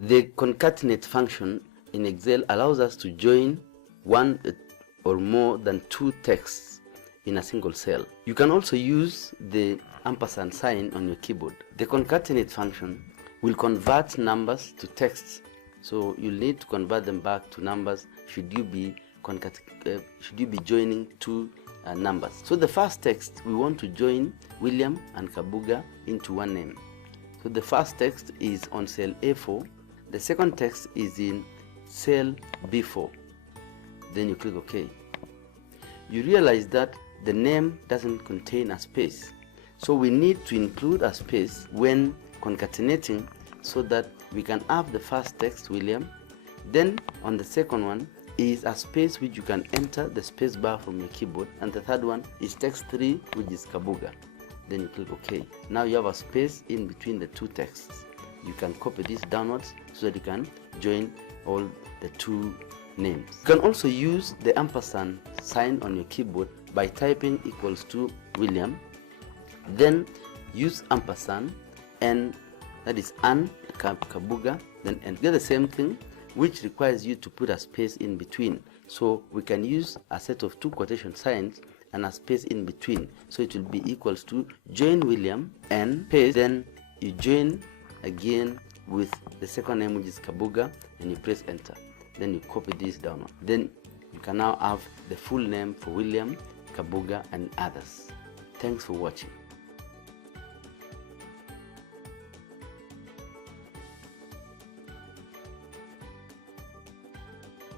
The concatenate function in Excel allows us to join one or more than two texts in a single cell. You can also use the ampersand sign on your keyboard. The concatenate function will convert numbers to texts, so you'll need to convert them back to numbers should you be joining two numbers. So the first text, we want to join William and Kabuga into one name. So the first text is on cell A4. The second text is in cell B4. Then you click OK. You realize that the name doesn't contain a space. So we need to include a space when concatenating so that we can have the first text William. Then on the second one is a space which you can enter the space bar from your keyboard, and the third one is text 3, which is Kabuga. Then you click OK. Now you have a space in between the two texts. You can copy this downwards so that you can join all the two names. You can also use the ampersand sign on your keyboard by typing equals to William, then use ampersand, and that is An Kabuga, then and get the same thing, which requires you to put a space in between. So we can use a set of two quotation signs and a space in between. So it will be equals to join William and space, then you join again with the second name, which is Kabuga, and you press enter. Then you copy this down. Then you can now have the full name for William, Kabuga, and others. Thanks for watching.